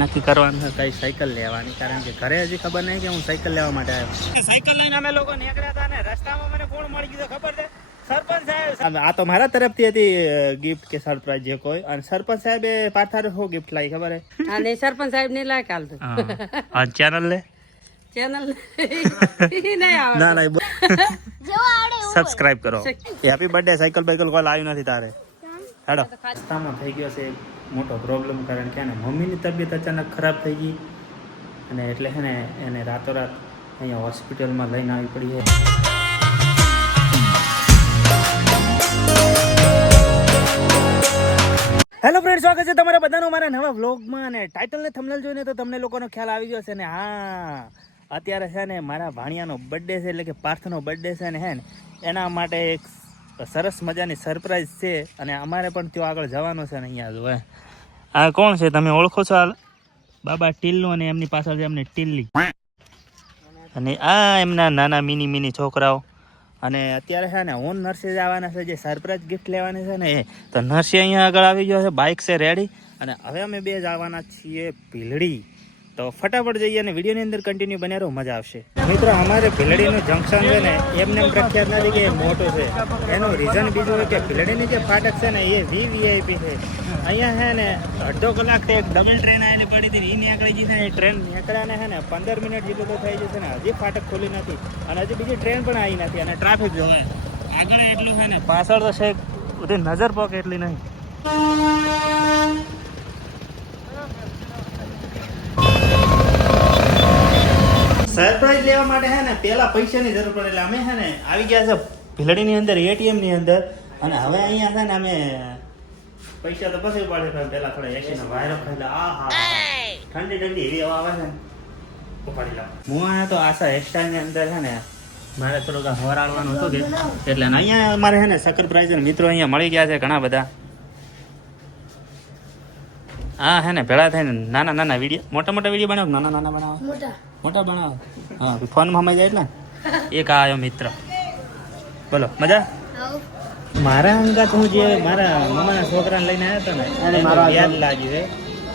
નક્કી કરવાનું છે કઈ સાયકલ લેવાની, કારણ કે ઘરે હજી ખબર નહીં કે હું સાયકલ લેવા માટે આવ્યો. સાયકલ લઈને અમે લોકો નીકળ્યા હતા ને રસ્તામાં મને કોણ મળી ગયું ખબર છે? સરપંચ સાહેબ. આ તો મારા તરફથી હતી ગિફ્ટ કે સરપ્રાઈઝ જે કોઈ, અને સરપંચ સાહેબે પાછળ શું ગિફ્ટ લાવી ખબર હે? હા નહીં, સરપંચ સાહેબ ને લાય કાલ તો આ ચેનલ લે ચેનલ નહીં આવડે. ના ના સબસ્ક્રાઇબ કરો. Happy birthday. સાયકલ બાઇકલ કોઈ લાવ્યું નથી તારે. હેડો. રસ્તામાં થઈ ગયો છે મોટો પ્રોબ્લેમ, કારણ કે મમ્મીની તબિયત અચાનક ખરાબ થઈ ગઈ, અને એટલે છે ને એને રાતોરાત અહીંયા હોસ્પિટલમાં લઈને આવી પડી છે. હેલો ફ્રેન્ડ, સ્વાગત છે તમારા બધાનું મારા નવા વ્લોગમાં. અને ટાઇટલ ને થંબનેલ જોઈને તો તમને લોકોનો ખ્યાલ આવી ગયો છે ને. હા, અત્યારે છે ને મારા ભાણિયાનો બર્થડે છે, એટલે કે પાર્થનો બર્થડે છે ને, હે ને એના માટે એક સરસ મજાની સરપ્રાઈઝ છે, અને અમારે પણ ત્યાં આગળ જવાનું છે ને. અહીંયા જો આ કોણ છે, તમે ઓળખો છો? બાબા ટીલ્લુ, અને એમની પાછળ છે એમની ટીલ્લી, અને આ એમના નાના મિની છોકરાઓ. અને અત્યારે છે ને હું નર્સે જવાના છે, જે સરપ્રાઈઝ ગિફ્ટ લેવાની છે ને એ. તો નર્સે અહીંયા આગળ આવી ગયો છે, બાઇક છે રેડી, અને હવે અમે બે જવાના છીએ ભીલડી. તો ફટાફટ જઈએ અને વિડીયોની અંદર કન્ટિન્યુ બન્યા રહો, મજા આવશે. મિત્રો, અમારે ભીલડીનું જંકશન છે ને એમને પ્રખ્યાત નથી કે એ મોટું છે. એનું રીઝન બીજું હોય કે ભીલડીની જે ફાટક છે ને એ વીવીઆઈપી છે. અહીંયા છે ને અડધો કલાકથી એક ડબલ ટ્રેન આવેલી પડી હતી, એ નીકળી ગઈ છે ને. એ ટ્રેન નીકળ્યાને છે ને 15 મિનિટ જેટલું તો થઈ જશે ને, હજી ફાટક ખોલી નથી, અને હજી બીજી ટ્રેન પણ આવી નથી. અને ટ્રાફિક જોવે આગળ એટલું છે ને, પાછળ તો છે બધી નજર પોકે એટલી નહીં. સરપ્રાઈઝ લેવા માટે છે ને પેલા પૈસાની જરૂર પડે, એટલે અમે છે ને આવી ગયા છે ભીલડીની અંદર, એટીએમ ની અંદર. અને હવે અહીંયા છે ને અમે પૈસા તો પછી પડે, પેલા થોડા એસી નો વાયરો ખાઈ. આ હા, ઠંડી એવી હવા આવે છે ને, ઉપાડી લો. હું અહીંયા તો આશા હેરસ્ટાઈલ ની અંદર છે ને મારે થોડુંક હોરાડવાનું હતું કે, એટલે અહીંયા અમારે છે ને સરપ્રાઈઝ મિત્રો અહીંયા મળી ગયા છે ઘણા બધા. હા હે ને ભેળા થઈને નાના વિડીયો, મોટા વિડીયો બનાવો, નાના બનાવો, મોટા બનાવો. હા, ફોનમાં સમય જાય એટલે એક આવ્યો મિત્ર. બોલો, મજા? મારા અંગાત હું જે મારા મમ્માના છોકરાને લઈને આવ્યો હતો ને, એને મારો યાદ લાગ્યું છે.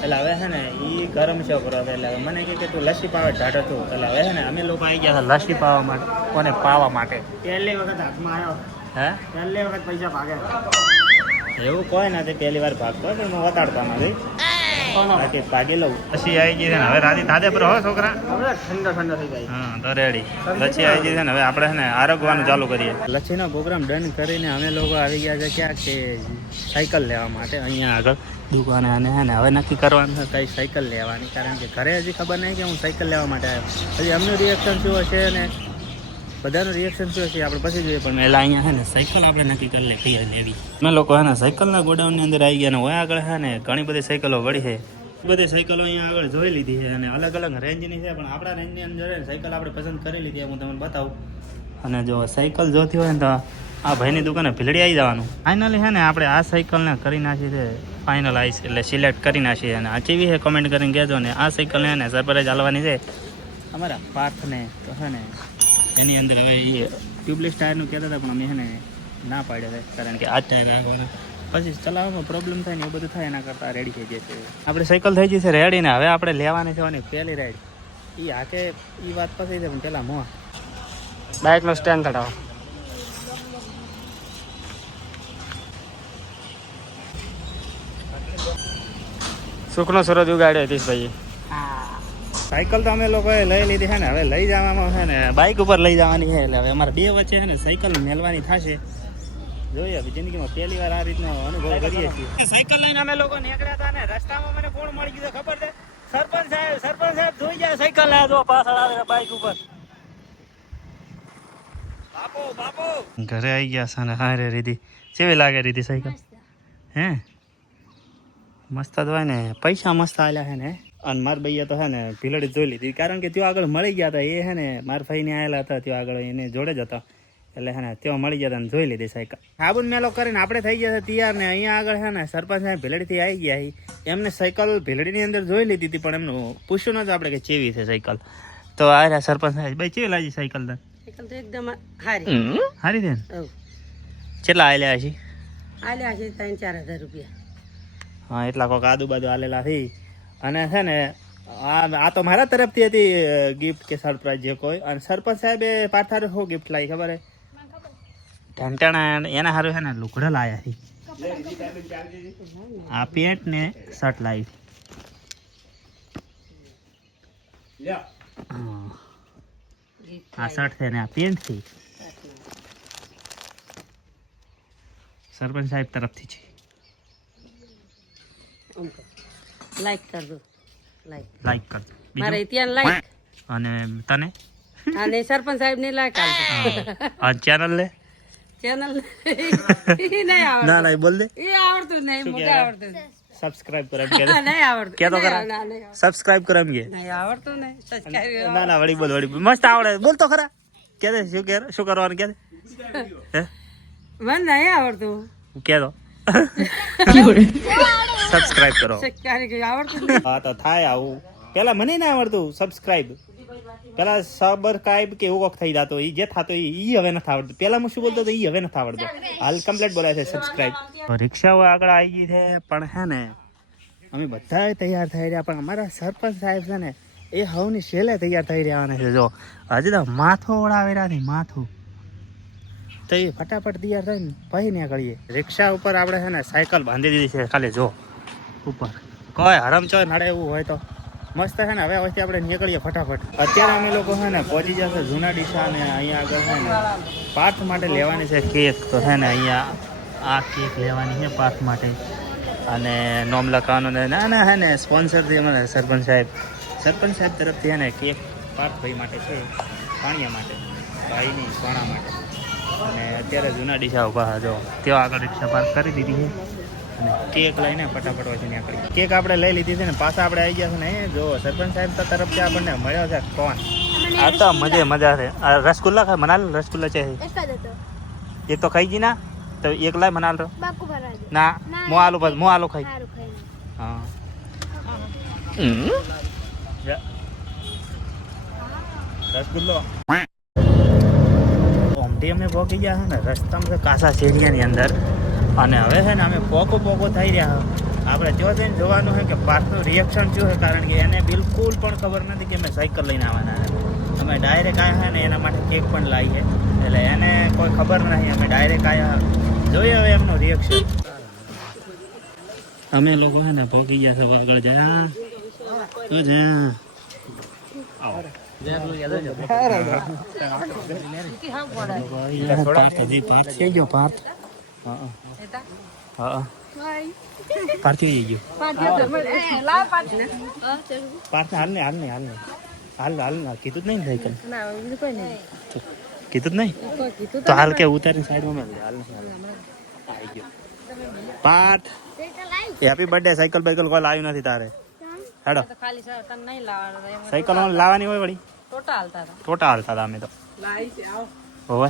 એટલે હવે છે ને એ ગરમ છોકરો હતો, એટલે મને કે તું લસ્સી પાવા ઢાઢ હતું. એટલે હવે છે ને અમે લોકો આવી ગયા હતા લસ્સી પાવા માટે, કોને પાવા માટે. પહેલી વખત હાથમાં આવ્યો. હે? પહેલી વખત પૈસા ભાગે એવું કોઈ નથી, પહેલી વાર ભાગતો પણ હું વતાડતો નથી. ભાગી લઉં. લસ્સી આવી ગઈ છે ને હવે રાજી તાજે પર હો છોકરા, હવે ઠંડો થઈ જાય. હા તો રેડી. લસ્સી આવી ગઈ છે ને, હવે આપણે છે ને આરોગવાનું ચાલુ કરીએ. લસ્સીનો પ્રોગ્રામ ડન કરીને અમે લોકો આવી ગયા છે ક્યાં કે સાયકલ લેવા માટે અહીંયા આગળ દુકાને. અને હે ને હવે નક્કી કરવાનું છે કઈ સાયકલ લેવાની, કારણ કે ઘરે હજી ખબર નહીં કે હું સાયકલ લેવા માટે આવ્યો. હજી એમનું રિએક્શન શું હશે ને બધાનું રિએક્શન શું હશે આપણે પછી જોઈએ, પણ પહેલાં અહીંયા છે ને સાયકલ આપણે નક્કી કરી લે કઈ લેવી. અમે લોકો હે ને સાયકલના ગોડાઉનની અંદર આવી ગયા, ને હોય આગળ છે ને ઘણી બધી સાયકલો વળી છે. બધી સાયકલો અહીંયા આગળ જોઈ લીધી છે, અને અલગ અલગ રેન્જની છે, પણ આપણા રેન્જની અંદર સાયકલ આપણે પસંદ કરી લીધી, હું તમને બતાવું. અને જો સાયકલ જોતી હોય ને તો આ ભાઈની દુકાને ભીલડી આવી જવાનું. ફાઇનલી છે ને આપણે આ સાયકલને કરી નાખી છે ફાઇનલાઇઝ, એટલે સિલેક્ટ કરી નાખી. અને આ ચેવી છે કમેન્ટ કરીને કહેજો. ને આ સાયકલને છે ને સરપ્રાઈઝ હાલવાની છે અમારા પાર્થને. તો છે ને એની અંદર હવે એ ટ્યુબલેસ ટાયરનું કહેતા હતા, પણ અમે છે ને ના પાડ્યા છે, કારણ કે આ ટાયર રાખવાનું પછી ચલાવવામાં પ્રોબ્લેમ થાય ને એવું બધું થાય, એના કરતાં રેડી થઈ જશે. આપણે સાયકલ થઈ જશે રેડી, ને હવે આપણે લેવાની છે પહેલી રાઈડ. એ હાકે એ વાત પછી છે, પણ પહેલાં મોં બાઇકનો સ્ટેન્ડ ચડાવો. સુખનો સૂરજ ઉગાડ્યો તીશભાઈ. સાયકલ તો અમે લોકોએ લઈ લીધી છે ને, હવે લઈ જવામાં છે ને બાઇક ઉપર લઈ જવાની છે. એટલે હવે અમારે બે વચ્ચે છે ને સાયકલ મેળવાની થશે. જોઈએ જિંદગીમાં પહેલી વાર આ રીતનો અનુભવ કરીએ છીએ. સાયકલ લઈને અમે લોકો નીકળ્યા હતા ને રસ્તામાં મને કોણ મળી ગયું ખબર છે? સરપંચ સાહેબ જોઈ જાય સાયકલ ના જો પાછળ આવે બાઇક ઉપર. બાપો ઘરે આવી ગયા છે ને. હા રે રીધી કેવી લાગે રીધી સાયકલ? હે મસ્ત જ હોય ને, પૈસા મસ્ત આલ્યા છે ને. અને મારા ભાઈએ તો છે ને ભીલડી જોઈ લીધી, કારણ કે ત્યાં આગળ મળી ગયા હતા. એ છે ને મારા ભાઈને આવેલા હતા ત્યાં આગળ, એને જોડે જ હતા, એટલે છે ને ત્યાં મળી ગયા હતા ને જોઈ લીધી સાયકલ. સાબુન મેલો કરીને આપણે થઈ ગયા છે તૈયાર. ને અહીંયા આગળ છે ને સરપંચ સાહેબ ભીલડીથી આવી ગયા. એમને સાયકલ ભીલડીની અંદર જોઈ લીધી હતી, પણ એમનું પૂછ્યું નતું આપણે કે ચેવી છે સાયકલ. તો આ રહ્યા સરપંચ સાહેબ. ભાઈ કેવી લાગી સાયકલ? સાયકલ તો એકદમ હારી છે ને. કેટલા આલ્યા છે? 3-4 હજાર રૂપિયા. હા, એટલા કોઈક આજુબાજુ આલેલા થી. અને છે ને આ તો મારા તરફથી હતી ગિફ્ટ કે સરપ્રાઈઝ જે કોઈ. અને સરપંચ સાહેબે પાર્થારે શું ગિફ્ટ લાવી ખબર હે? ઢંટણા એના હારું છે ને લુગડા લાયા છે. આ પેન્ટ ને શર્ટ લાવી. આ શર્ટ છે ને આ પેન્ટ છે સરપંચ સાહેબ તરફથી છે. લાઈક કરજો, લાઈક કરજો. મારે ત્યાં લાઈક અને તને અને સરપંચ સાહેબ ને લાઈક આલજો. આ ચેનલ લે ચેનલ નહીં આવડતું. ના ના બોલ દે. એ આવડતું નહીં, મોટે આવડતું સબસ્ક્રાઇબ કરો એમ કે નહીં આવડતું. કે તો ખરા ના, નહીં આવડતું. સબસ્ક્રાઇબ કરો એમ કે. નહીં આવડતું નહીં. સબસ્ક્રાઇબ ના ના વળી બોલ મસ્ત આવડે. બોલ તો ખરા કે દે શું કરવાનું કે દે. હે મને નહીં આવડતું. કે દો સબસ્ક્રાઇબ કરો. આવડતું નહીં. હા તો થાય આવું. પેલા મને ના આવડતું સબસ્ક્રાઇબ. પેલા સબસ્ક્રાઇબ કે એવું કોક થઈ જતો એ જે થતો એ હવે નથી આવડતું. પેલા હું શું બોલતો હતો એ હવે નથી આવડતું. હાલ કમ્પ્લીટ બોલાય છે સબસ્ક્રાઇબ. રિક્ષાઓ આગળ આવી ગઈ છે પણ હે ને અમે બધા તૈયાર થઈ રહ્યા પણ અમારા સરપંચ સાહેબ છે ને એ હવની છેલ્લે તૈયાર થઈ રહ્યા છે. જો હજી તો માથું ઓળાવેલા નથી માથું તો એ ફટાફટ તૈયાર થઈને પછી નીકળીએ. રિક્ષા ઉપર આપણે છે ને સાયકલ બાંધી દીધી છે ખાલી જો ઉપર કોઈ હરમચોય નડે એવું હોય તો મસ્ત છે ને. હવે વચ્ચે આપણે નીકળીએ ફટાફટ. અત્યારે અમે લોકો છે ને પહોંચી જશે જૂના ડીસા ને અહીંયા આગળ છે ને પાર્થ માટે લેવાની છે કેક. તો છે ને અહીંયા આ કેક લેવાની છે પાર્થ માટે અને નોમ લખાવાનું ને ના ના હે ને સ્પોન્સરથી અમારે સરપંચ સાહેબ તરફથી છે ને કેક પાર્થભાઈ માટે છે, પાણીયા માટે, ભાઈની સોના માટે. અને અત્યારે જૂના ડીસા ઉભા જો ત્યાં આગળ રિક્ષા પાર્ક કરી દીધી છે અને કેક લઈને ફટાફટ વચ્ચે નીકળી. કેક આપણે લઈ લીધી છે ને પાછા આપણે આવી ગયા છે ને જો સરપંચ સાહેબ તરફથી આપણને મળ્યો છે કોણ. આ તો મજા છે. આ રસગુલ્લા ખાય મનાલ રસગુલ્લા છે એક તો ખાઈ ગઈ ના તો એક લાય મનાલ રો ના મો આલુ ખાઈ. હા રસગુલ્લો ઓમટી અમે પહોંચી ગયા છે ને રસ્તામાં છે કાસા શેરિયાની અંદર. અને હવે છે ને અમે પોકો થઈ રહ્યા. આપણે જો જઈને જોવાનું છે કે પાર્થનું રિએક્શન શું છે કારણ કે એને બિલકુલ પણ ખબર નથી કે અમે સાયકલ લઈને આવવાના છે. અમે ડાયરેક્ટ આવ્યા છે ને એના માટે કેક પણ લાવીએ એટલે એને કોઈ ખબર નહીં. અમે ડાયરેક્ટ આવ્યા જોઈએ હવે એમનું રિએક્શન. અમે લોકો છે ને પહોંચી ગયા છે આગળ જ્યાં તો જ્યાં પાર્થ કીધું જ નહીં સાયકલ કીધું જ નહીં તો હાલ કે ઉતારી સાઈડમાં હાલ આવી ગયો પાર્થ. Happy birthday. સાયકલ બાયકલ કોઈ લાવ્યું નથી તારે. હેડો સાયકલ લાવવાની હોય વળી ટોટા હાલતા હતા અમે તો હોવે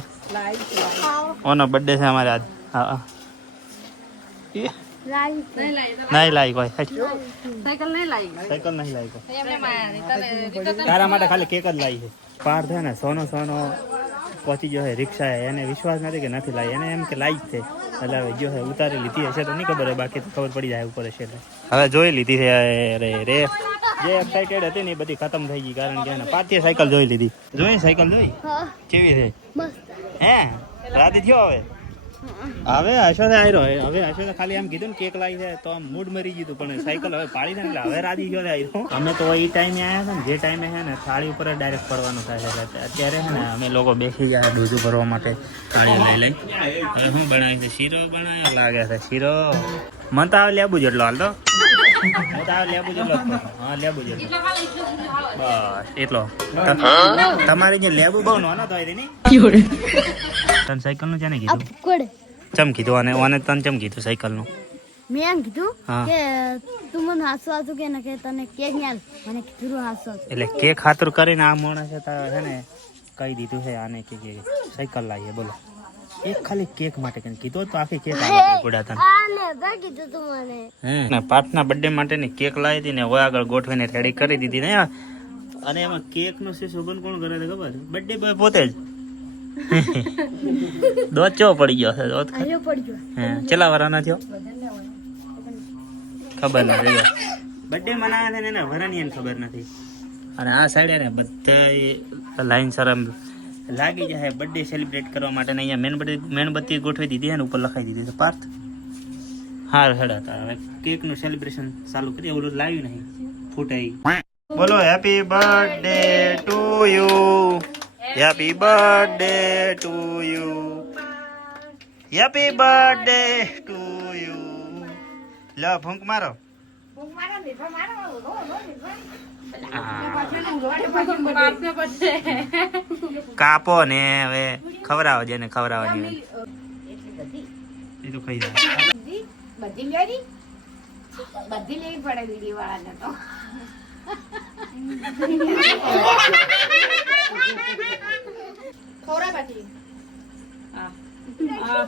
ઓનો બર્થડે છે અમારે આજ. હા નહીં લાવી કોઈ સાયકલ નહીં લાવી કોઈ તારા માટે ખાલી કેક જ લાવી છે. પાર્થ છે ને સોનો પહોંચી ગયો છે રિક્ષા. એને વિશ્વાસ નથી કે નથી લાવી. એને એમ કે લાવી જ છે એટલે હવે ગયો છે ઉતારી લીધી હશે તો નહીં ખબર હોય બાકી તો ખબર પડી જાય ઉપર હશે એટલે હવે જોઈ લીધી છે. અરે રે જે એક્સાઇટેડ હતી ને એ બધી ખતમ થઈ ગઈ કારણ કે એને પાર્થીએ સાયકલ જોઈ લીધી. જોઈ સાયકલ જોઈ કેવી છે હે રાતે થયો હવે હશોદે આવ્યો. હવે હશોદે ખાલી એમ કીધું ને કેક લાવી છે તો આમ મૂડ મરી ગયું પણ સાયકલ હવે પાડી ને એટલે હવે રાજી ગયો આવ્યો. અમે તો એ ટાઈમે આવ્યા હતા ને જે ટાઈમે છે ને થાળી ઉપર ડાયરેક્ટ પડવાનું થાય છે. અત્યારે છે ને અમે લોકો બેસી ગયા ડોઝું ભરવા માટે થાળી લઈ હવે શું બનાવ્યું છે શીરો બનાવ્યો લાગે છે શીરો. મને તો આવે લેબુ જેટલો હાલ તો લેબુ જેટલો હા લેબુ જેટલો બસ એટલો. તમારે જે લેબુ બહુ નો તો તને સાયકલ નું છે ને કીધું ચમ કીધું અને તને ચમ કીધું સાયકલ નું મેં એમ કીધું કે તું મને હાસવાતું કે તને કેક યાર મને કીધું હાસવાતું એટલે કેક ખાતર કરીને આ માણસ છે ને કહી દીધું છે આને કે સાયકલ લાવીએ બોલો એક ખાલી કેક માટે કીધું તો આખી કેક કીધું તું મને હે પાર્થના બર્થડે માટે ની કેક લાવી હતી ને હવે આગળ ગોઠવીને રેડી કરી દીધી ને. અને એમાં કેક નો સુગંધ કોણ કરે છે ખબર બર્થડે બોય પોતે જ દોત ચો પડી ગયો છે દોત ચેલા વાળા ના થયો ખબર નથી બર્થડે મનાવ્યા છે ને એને વરાની એને ખબર નથી. અને આ સાઈડે ને બધા લાઈન સર લાગી જાય બર્થડે સેલિબ્રેટ કરવા માટે ને અહીંયા મેણબત્તી ગોઠવી દીધી અને ઉપર લખાઈ દીધી છે પાર્થ. હાર હેડા હતા હવે કેકનું સેલિબ્રેશન ચાલુ કરીએ. ઓલું લાવ્યું નહીં ફૂટાઈ. બોલો happy birthday to you, happy birthday to you, happy birthday to you. લો ફૂંક મારો. કાપો ને હવે ખવડાવો જેને ખવડાવવાની એ તો ખાઈ જાય. બધી લેવી પડે વિડીયો વાળાને તો.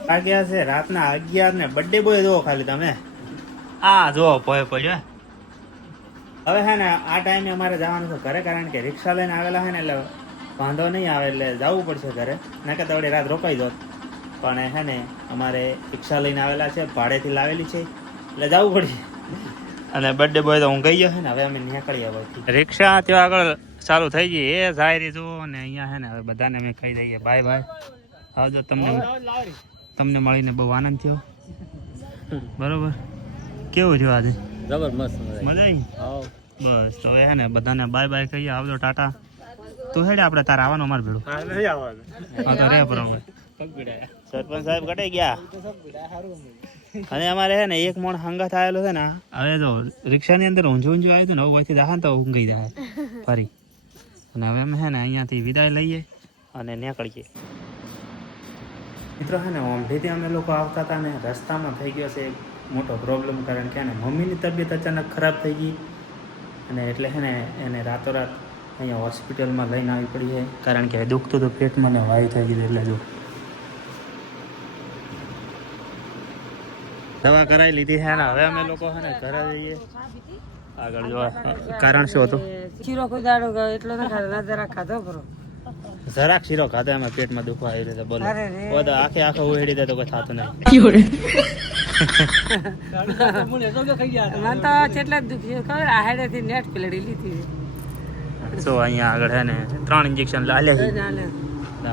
વાગ્યા છે રાતના 11 ને બર્થડે બોય જોવો ખાલી તમે. જોવો પોય પડ્યો. હવે હે ને આ ટાઈમે અમારે જવાનું છે ઘરે, કારણ કે રિક્ષા લઈને આવેલા છે ને એટલે વાંધો નહીં આવે એટલે જવું પડશે ઘરે. નકર તો વળી રાત રોકાઈ દોત. પણ હે ને અમારે રિક્ષા લઈને આવેલા છે, ભાડેથી લાવેલી છે એટલે જવું પડશે. અને બર્થડે બોય તો હું ગઈ ગયો છે ને હવે અમે નીકળીએ. હવે રિક્ષા ત્યાં આગળ ચાલુ થઈ ગઈ એ જાહેરી જુઓ ને અહીંયા છે ને હવે બધાને અમે કહી દઈએ બાય બાય. આવજો. તમને મળીને બહુ આનંદ થયો. બરોબર. કેવું થયું આજે? જબરમસ્ત મજા આવી? બસ તો હવે હે ને બધાને બાય બાય કહીએ. આવજો ટાટા. તું હેડે આપણે તારે આવવાનું અમારે ભેડું. હા તો રે બરોબર. સરપંચ સાહેબ કટાઈ ગયા. અને અમારે હે ને એક મોણ હંગાથ આવેલો છે ને. હવે જો રિક્ષાની અંદર ઊંઝું આવ્યું હતું ને હવે વચ્ચે જાય ને તો ઊંઘી જાય ફરી. અને હવે અમે હે ને અહીંયાથી વિદાય લઈએ અને નીકળીએ. મિત્રો હે ને ઓમઢીથી અમે લોકો આવતા હતા ને રસ્તામાં થઈ ગયો છે મોટો પ્રોબ્લેમ, કારણ કે મમ્મીની તબિયત અચાનક ખરાબ થઈ ગઈ અને એટલે છે ને એને રાતોરાત અહીંયા હોસ્પિટલમાં લઈને આવી પડી છે, કારણ કે દુખતું તો પેટમાં ને વાયુ થઈ ગયું એટલે જો દવા કરાવી લીધી છે ને હવે અમે લોકો છે ને ઘરે જઈએ. આગળ જો કારણ શું હતું? શીરો કોઈ દાડો ગયો એટલો તો ખાધો, જરાક ખાધો ખરો. જરાક શીરો ખાધો એમાં પેટમાં દુખવા આવી રીતે બોલો. અરે રે. બધો આખે ઉહેડી દે તો કોઈ થતું નહીં. મને તો કેટલા દુખ્યું ખબર, આ હેડેથી નેટ પલડી લીધી. તો અહીંયા આગળ છે ને 3 ઇન્જેક્શન લાલે છે. ચાલે.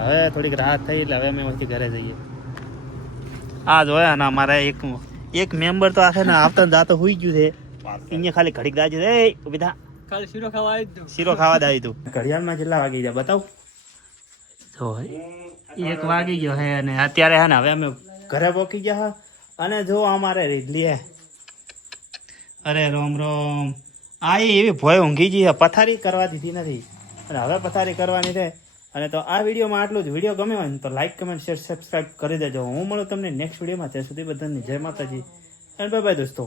હવે થોડીક રાહત થઈ એટલે હવે અમે અહીંથી ઘરે જઈએ. આ જોયા ને અમારે એક મેમ્બર તો આખે ને આવતા જાતો હુઈ ગયું છે. અહીંયા ખાલી ઘડીક દાજી દે. ઉભી થા. કાલે શીરો ખાવા આવી તું. શીરો ખાવા દાવી તું. ઘડિયાળમાં કેટલા વાગી ગયા બતાવ. તો 1 વાગી ગયો હે અને અત્યારે હે ને હવે અમે ઘરે પહોંચી ગયા. અને જો અમારે રીડલી હે. અરે રોમ રોમ. આ એવી ભોય ઊંઘી ગઈ છે, પથારી કરવા દીધી નથી અને હવે પથારી કરવાની છે. અને તો આ વિડીયોમાં આટલું જ. વિડીયો ગમ્યો હોય ને તો લાઈક કમેન્ટ શેર સબસ્ક્રાઈબ કરી દેજો. હું મળું તમને નેક્સ્ટ વિડીયોમાં. ત્યાં સુધી બધાની જય માતાજી અને બાય બાય દોસ્તો.